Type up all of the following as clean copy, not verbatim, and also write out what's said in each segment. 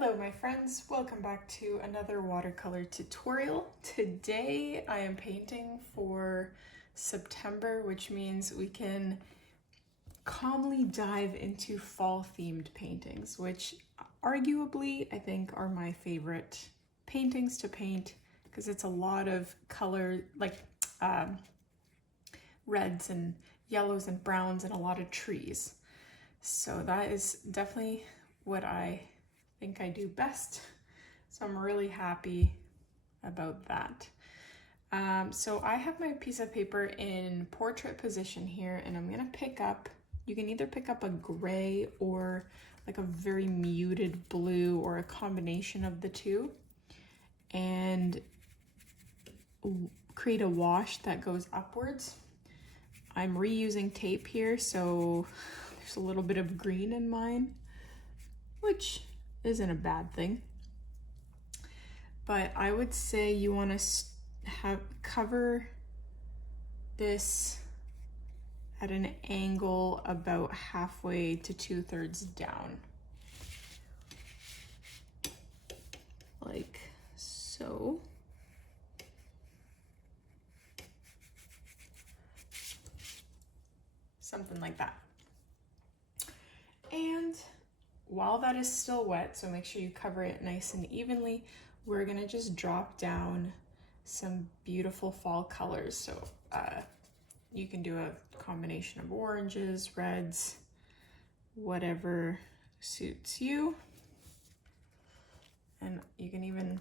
Hello my friends, welcome back to another watercolor tutorial. Today I am painting for September, which means we can calmly dive into fall themed paintings, which arguably I think are my favorite paintings to paint because it's a lot of color, like reds and yellows and browns and a lot of trees. So that is definitely what I think I do best. So I'm really happy about that. So I have my piece of paper in portrait position here, and I'm gonna pick up, you can either pick up a gray or like a very muted blue or a combination of the two, and create a wash that goes upwards. I'm reusing tape here, so there's a little bit of green in mine, which isn't a bad thing. But I would say you want to cover this at an angle about halfway to 2/3 down, like so. Something like that. And while that is still wet, so make sure you cover it nice and evenly, we're gonna just drop down some beautiful fall colors. So you can do a combination of oranges, reds, whatever suits you. And you can even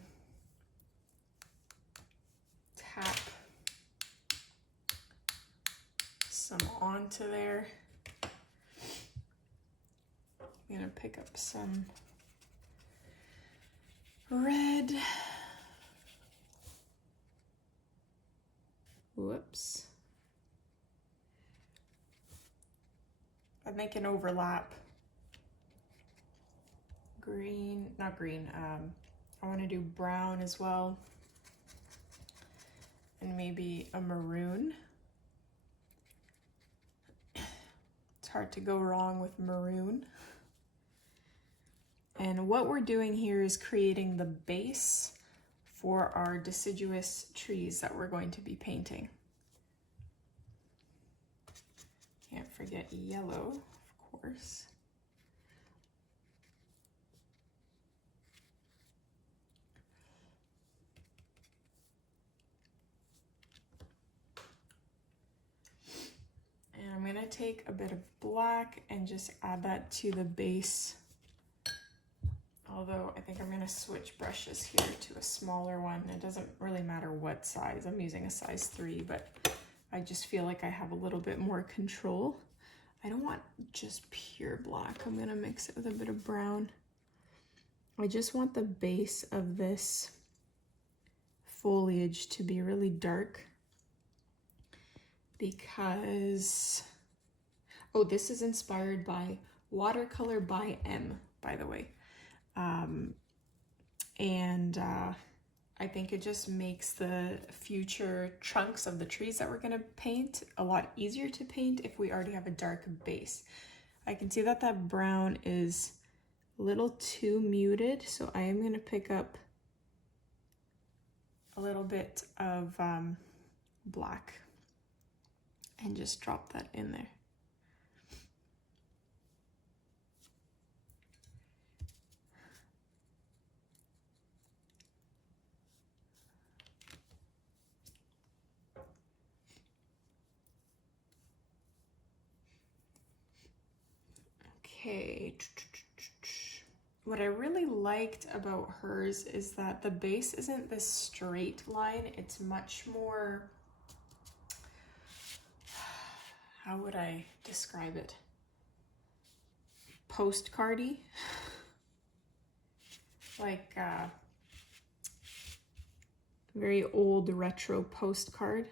tap some onto there. I'm gonna pick up some red. Whoops. I make an overlap. Green, not green, I wanna do brown as well. And maybe a maroon. It's hard to go wrong with maroon. And what we're doing here is creating the base for our deciduous trees that we're going to be painting. Can't forget yellow, of course. And I'm gonna take a bit of black and just add that to the base. Although I think I'm gonna switch brushes here to a smaller one. It doesn't really matter what size. I'm using a size 3, but I just feel like I have a little bit more control. I don't want just pure black. I'm gonna mix it with a bit of brown. I just want the base of this foliage to be really dark because, oh, this is inspired by Watercolor by M, by the way. I think it just makes the future trunks of the trees that we're gonna paint a lot easier to paint if we already have a dark base. I can see that that brown is a little too muted, so I am gonna pick up a little bit of black and just drop that in there. Okay, what I really liked about hers is that the base isn't this straight line, it's much more, how would I describe it? Postcardy, like very old retro postcard.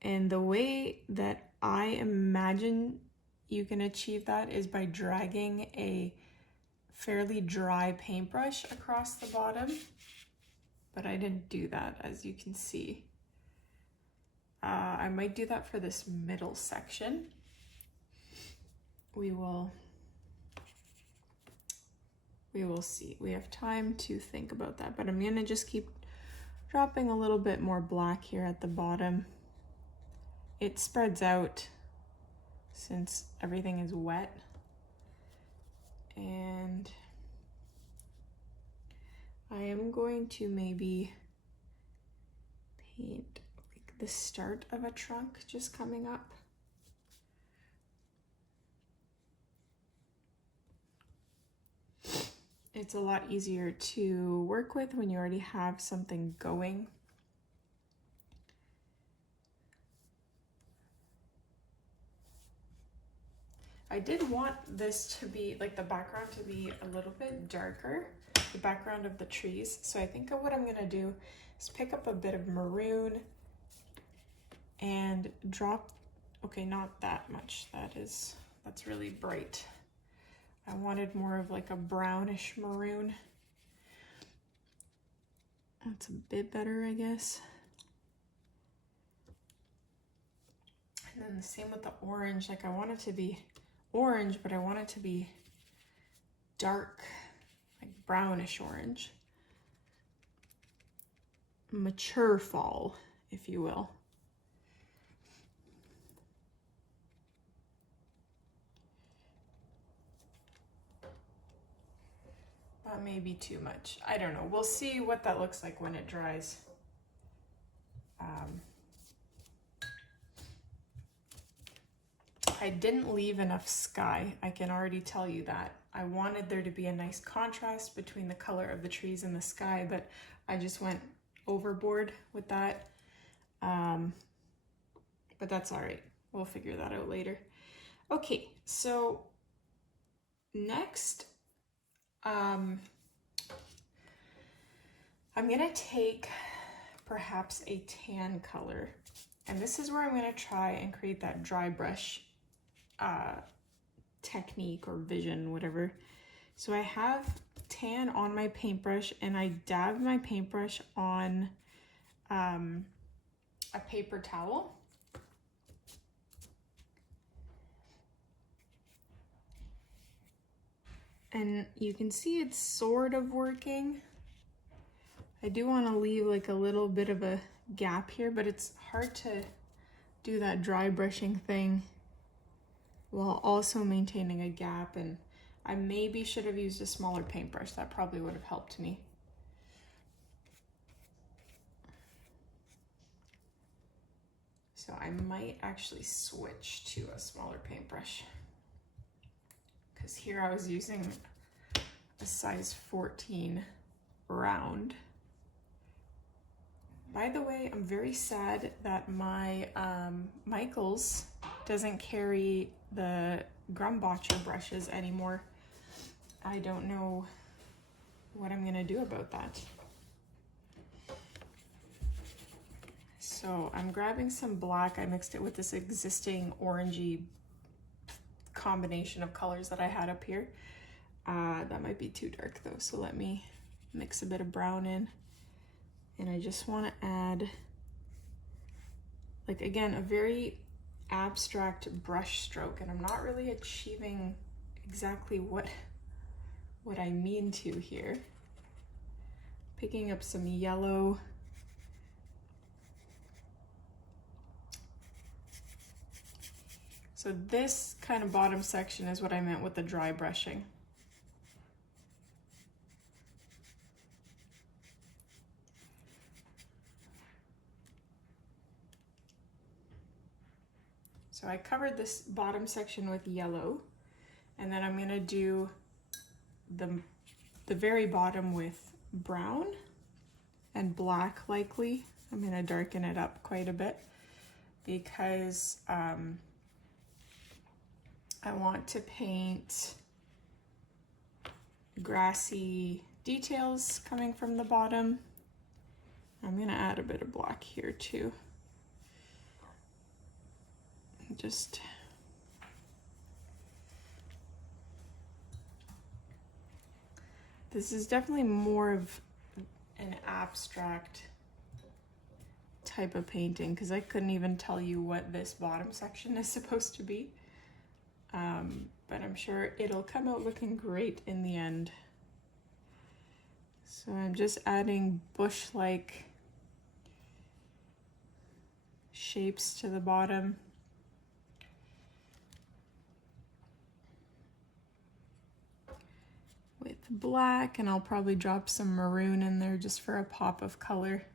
And the way that I imagine you can achieve that is by dragging a fairly dry paintbrush across the bottom, but I didn't do that, as you can see. I might do that for this middle section. We will we will see. We have time to think about that, but I'm gonna just keep dropping a little bit more black here at the bottom. It spreads out since everything is wet. And I am going to maybe paint like the start of a trunk just coming up. It's a lot easier to work with when you already have something going. I did want this to be, like the background to be a little bit darker, the background of the trees. So I think what I'm gonna do is pick up a bit of maroon and drop, okay, not that much. That's really bright. I wanted more of like a brownish maroon. That's a bit better, I guess. And then the same with the orange. Like I want it to be orange, but I want it to be dark, like brownish orange. Mature fall, if you will. That may be too much. I don't know. We'll see what that looks like when it dries. I didn't leave enough sky. I can already tell you that. I wanted there to be a nice contrast between the color of the trees and the sky, but I just went overboard with that. But that's all right. We'll figure that out later. Okay, so next, I'm gonna take perhaps a tan color, and this is where I'm gonna try and create that dry brush technique or vision, whatever. So I have tan on my paintbrush, and I dabbed my paintbrush on a paper towel. And you can see it's sort of working. I do want to leave like a little bit of a gap here, but it's hard to do that dry brushing thing while also maintaining a gap. And I maybe should have used a smaller paintbrush. That probably would have helped me. So I might actually switch to a smaller paintbrush, because here I was using a size 14 round. By the way, I'm very sad that my Michaels doesn't carry the Grumbacher brushes anymore. I don't know what I'm gonna do about that. So I'm grabbing some black. I mixed it with this existing orangey combination of colors that I had up here. That might be too dark though, so let me mix a bit of brown in. And I just want to add, like, again, a very abstract brush stroke, and I'm not really achieving exactly what I mean to here. Picking up some yellow. So this kind of bottom section is what I meant with the dry brushing. So I covered this bottom section with yellow, and then I'm gonna do the very bottom with brown and black likely. I'm gonna darken it up quite a bit because I want to paint grassy details coming from the bottom. I'm gonna add a bit of black here too. Just this is definitely more of an abstract type of painting, because I couldn't even tell you what this bottom section is supposed to be. But I'm sure it'll come out looking great in the end. So I'm just adding bush-like shapes to the bottom. With black, and I'll probably drop some maroon in there just for a pop of color.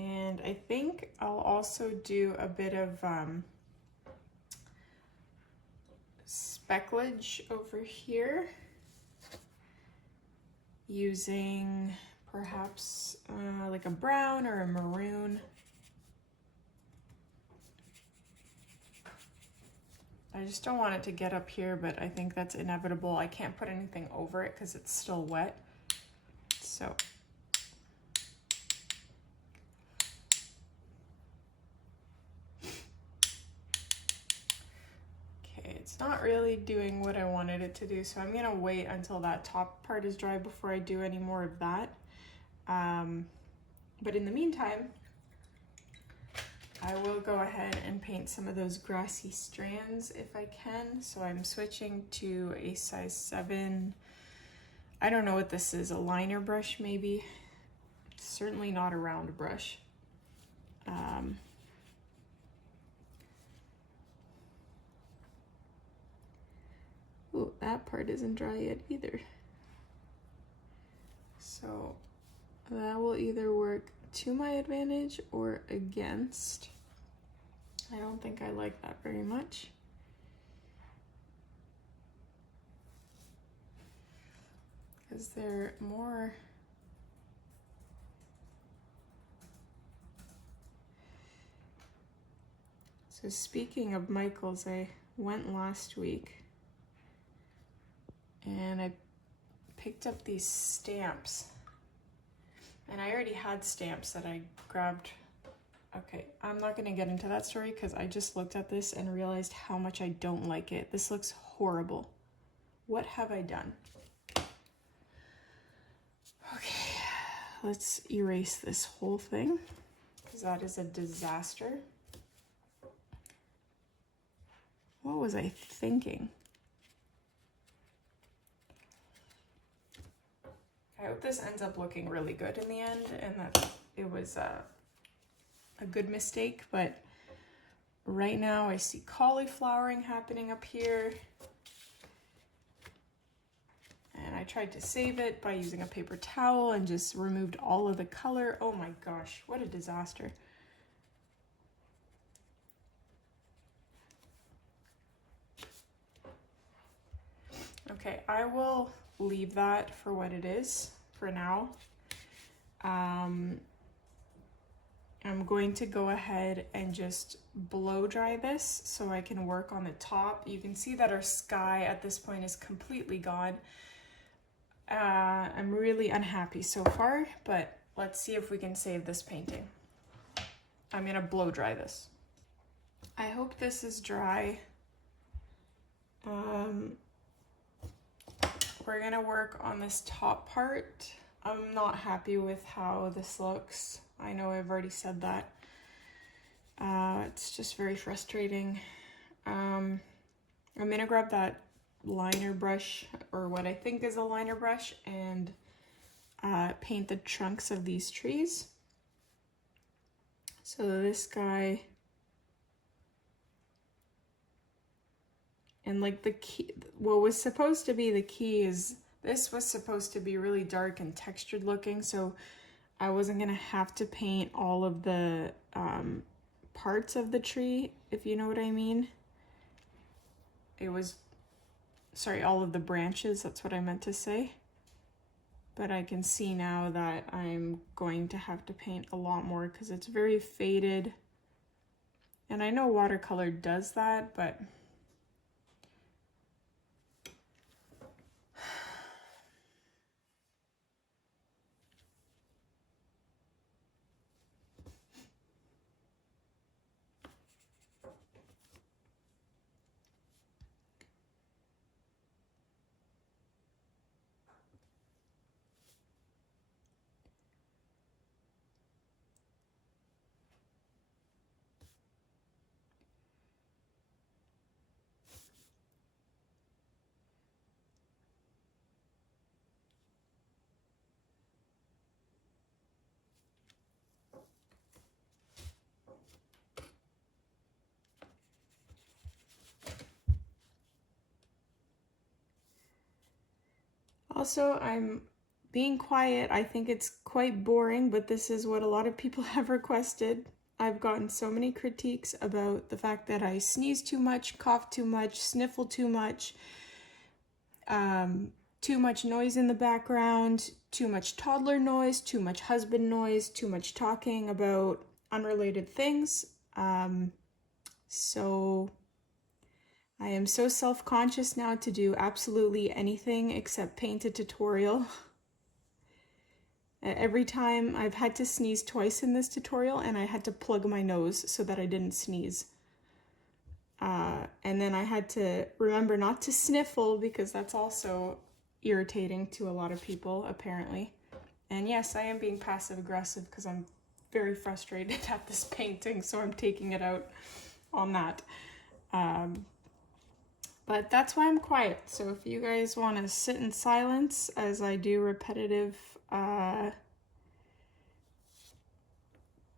And I think I'll also do a bit of specklage over here, using perhaps like a brown or a maroon. I just don't want it to get up here, but I think that's inevitable. I can't put anything over it because it's still wet. So it's not really doing what I wanted it to do, so I'm gonna wait until that top part is dry before I do any more of that. But in the meantime, I will go ahead and paint some of those grassy strands if I can. So I'm switching to a size 7. I don't know what this is, a liner brush maybe. It's certainly not a round brush. Ooh, that part isn't dry yet either. So that will either work to my advantage or against. I don't think I like that very much. Because they're more... So speaking of Michaels, I went last week and I picked up these stamps, and I already had stamps that I grabbed. Okay, I'm not gonna get into that story because I just looked at this and realized how much I don't like it. This looks horrible. What have I done? Okay, let's erase this whole thing because that is a disaster. What was I thinking? I hope this ends up looking really good in the end and that it was a good mistake, but right now I see cauliflowering happening up here. And I tried to save it by using a paper towel and just removed all of the color. Oh my gosh, what a disaster. Okay, I will leave that for what it is for now. I'm going to go ahead and just blow dry this so I can work on the top. You can see that our sky at this point is completely gone. I'm really unhappy so far, but let's see if we can save this painting. I'm gonna blow dry this. I hope this is dry. We're gonna work on this top part. I'm not happy with how this looks. I know I've already said that. It's just very frustrating. I'm gonna grab that liner brush, or what I think is a liner brush, and paint the trunks of these trees. So this guy, and like the key, what was supposed to be the key is this was supposed to be really dark and textured looking, so I wasn't gonna have to paint all of the parts of the tree, if you know what I mean. It was, sorry, all of the branches, that's what I meant to say. But I can see now that I'm going to have to paint a lot more because it's very faded. And I know watercolor does that, but Also, I'm being quiet. I think it's quite boring, but this is what a lot of people have requested. I've gotten so many critiques about the fact that I sneeze too much, cough too much, sniffle too much noise in the background, too much toddler noise, too much husband noise, too much talking about unrelated things. So I am so self-conscious now to do absolutely anything except paint a tutorial. Every time I've had to sneeze twice in this tutorial, and I had to plug my nose so that I didn't sneeze. And then I had to remember not to sniffle because that's also irritating to a lot of people, apparently. And yes, I am being passive aggressive because I'm very frustrated at this painting, so I'm taking it out on that. But that's why I'm quiet. So if you guys want to sit in silence as I do repetitive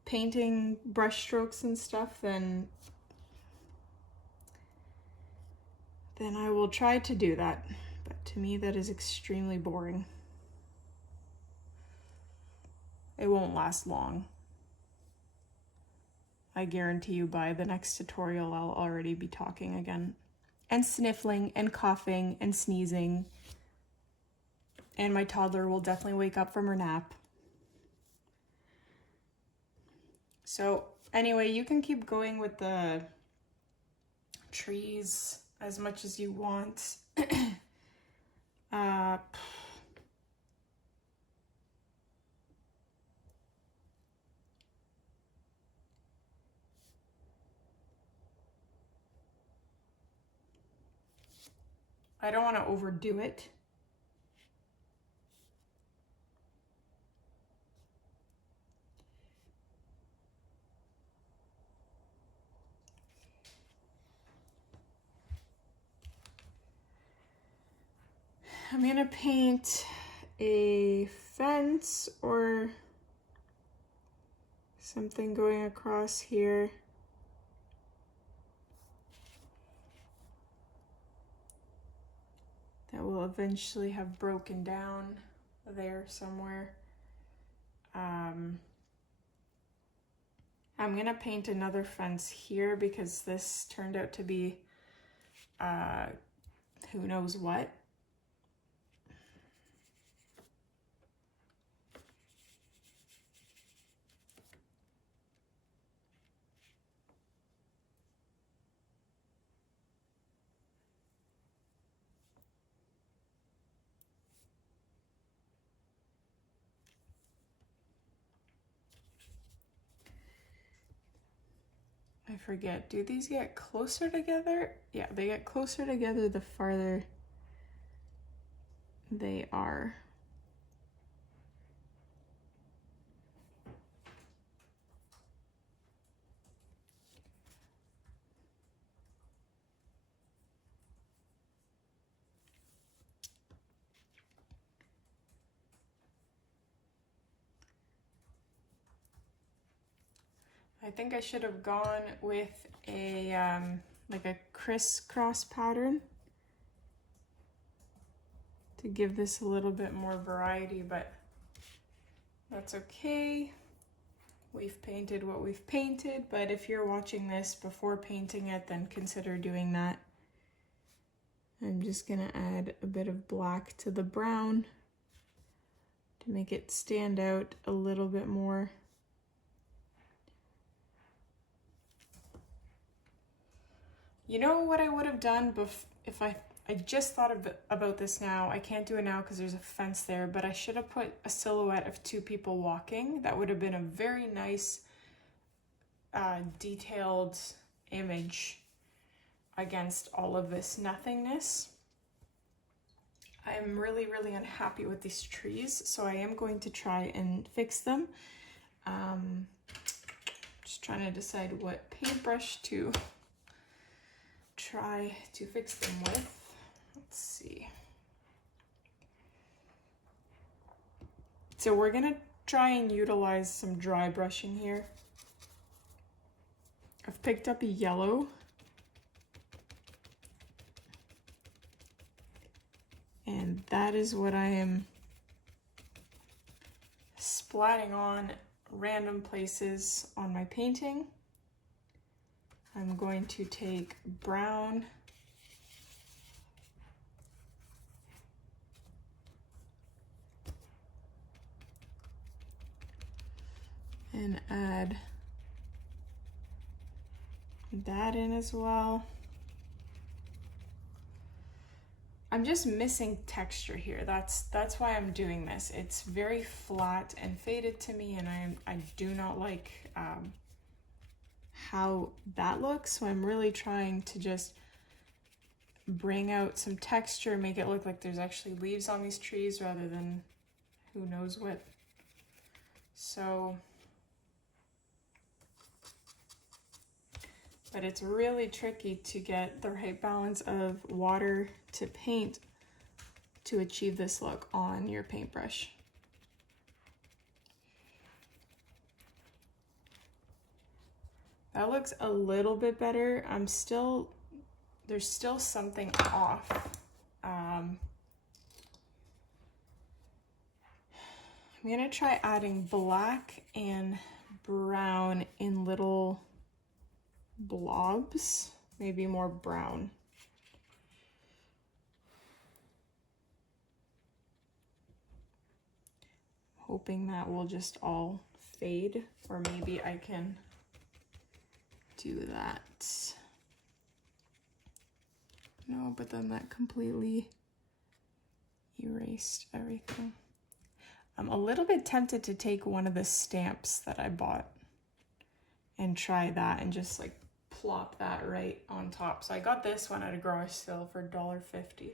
painting brush strokes and stuff, then I will try to do that. But to me, that is extremely boring. It won't last long. I guarantee you by the next tutorial, I'll already be talking again. And sniffling and coughing and sneezing. And my toddler will definitely wake up from her nap. So anyway, you can keep going with the trees as much as you want. I don't want to overdo it. I'm gonna paint a fence or something going across here. That will eventually have broken down there somewhere. I'm gonna paint another fence here because this turned out to be who knows what. I forget, do these get closer together? Yeah, they get closer together the farther they are. I think I should have gone with a like a crisscross pattern to give this a little bit more variety, but that's okay. We've painted what we've painted, but if you're watching this before painting it, then consider doing that. I'm just gonna add a bit of black to the brown to make it stand out a little bit more. You know what I would have done if I just thought about this now. I can't do it now because there's a fence there, but I should have put a silhouette of two people walking. That would have been a very nice detailed image against all of this nothingness. I'm really, really unhappy with these trees, so I am going to try and fix them. Just trying to decide what paintbrush to try to fix them with. Let's see. So we're gonna try and utilize some dry brushing here. I've picked up a yellow. And that is what I am splatting on random places on my painting. I'm going to take brown and add that in as well. I'm just missing texture here. That's why I'm doing this. It's very flat and faded to me, and I do not like how that looks. So I'm really trying to just bring out some texture, make it look like there's actually leaves on these trees rather than who knows what. So, but it's really tricky to get the right balance of water to paint to achieve this look on your paintbrush. That looks a little bit better. There's still something off. I'm gonna try adding black and brown in little blobs, maybe more brown. Hoping that will just all fade, or maybe I can do that. No, but then that completely erased everything. I'm a little bit tempted to take one of the stamps that I bought and try that and just like plop that right on top. So I got this one at a garage sale for $1.50.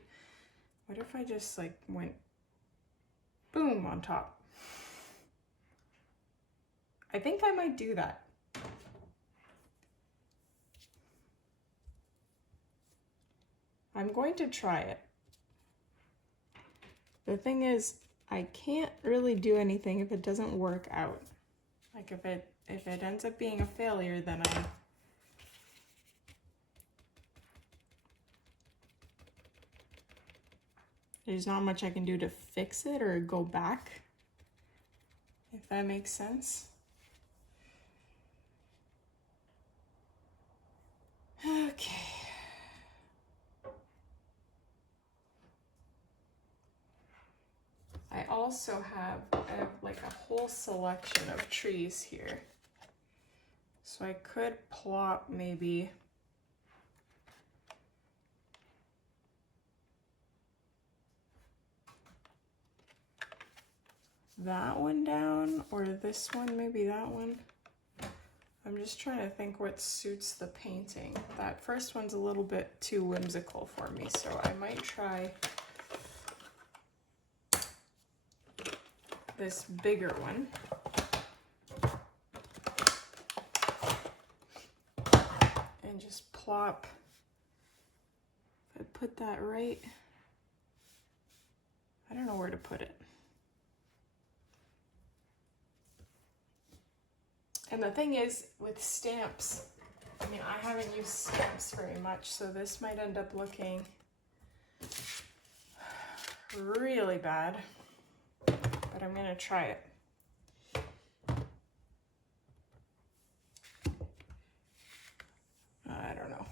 What if I just like went boom on top? I think I might do that. I'm going to try it. The thing is, I can't really do anything if it doesn't work out. Like if it ends up being a failure, then there's not much I can do to fix it or go back, if that makes sense. Okay. I also have like a whole selection of trees here. So I could plop maybe that one down, or this one, maybe that one. I'm just trying to think what suits the painting. That first one's a little bit too whimsical for me, so I might try this bigger one. And just plop, if I put that right, I don't know where to put it. And the thing is, with stamps, I mean, I haven't used stamps very much, so this might end up looking really bad, but I'm gonna try it. I don't know.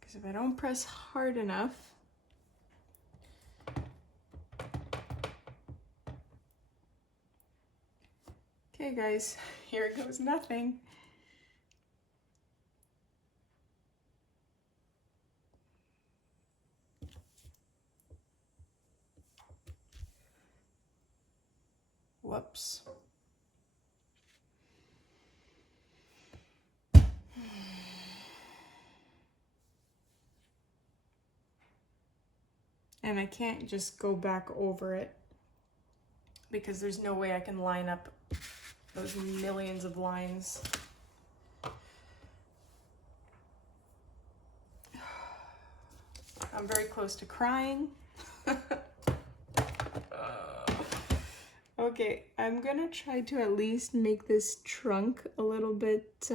Because if I don't press hard enough, okay guys, here goes nothing. Whoops. And I can't just go back over it because there's no way I can line up those millions of lines. I'm very close to crying. Okay, I'm gonna try to at least make this trunk a little bit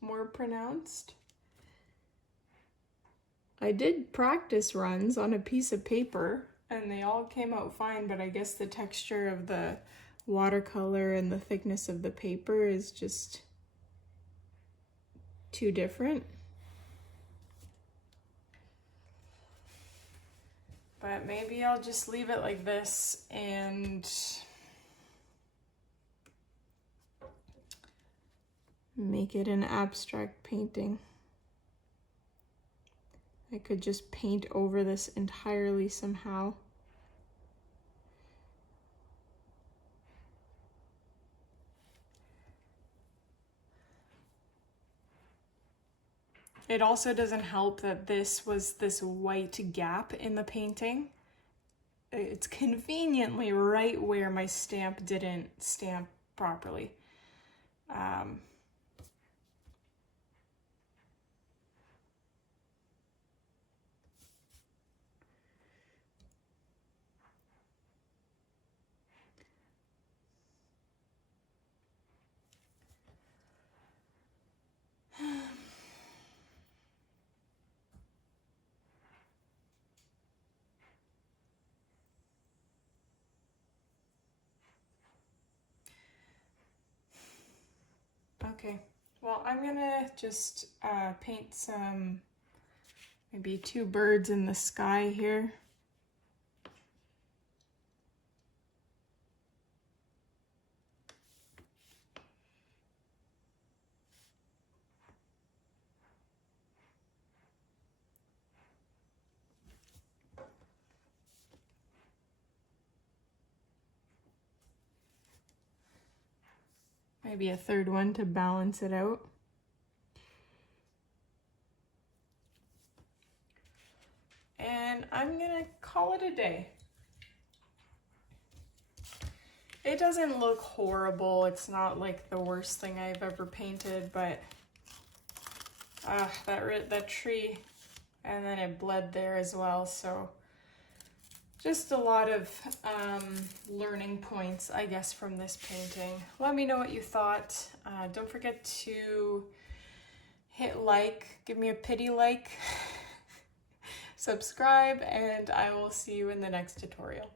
more pronounced. I did practice runs on a piece of paper and they all came out fine, but I guess the texture of the watercolor and the thickness of the paper is just too different. But maybe I'll just leave it like this and make it an abstract painting. I could just paint over this entirely somehow. It also doesn't help that this was this white gap in the painting. It's conveniently right where my stamp didn't stamp properly. Okay, well, I'm gonna just paint some, maybe 2 birds in the sky here. Maybe a 3rd one to balance it out. And I'm gonna call it a day. It doesn't look horrible. It's not like the worst thing I've ever painted, but that tree, and then it bled there as well. So just a lot of learning points, I guess, from this painting. Let me know what you thought. Don't forget to hit like, give me a pity like, subscribe, and I will see you in the next tutorial.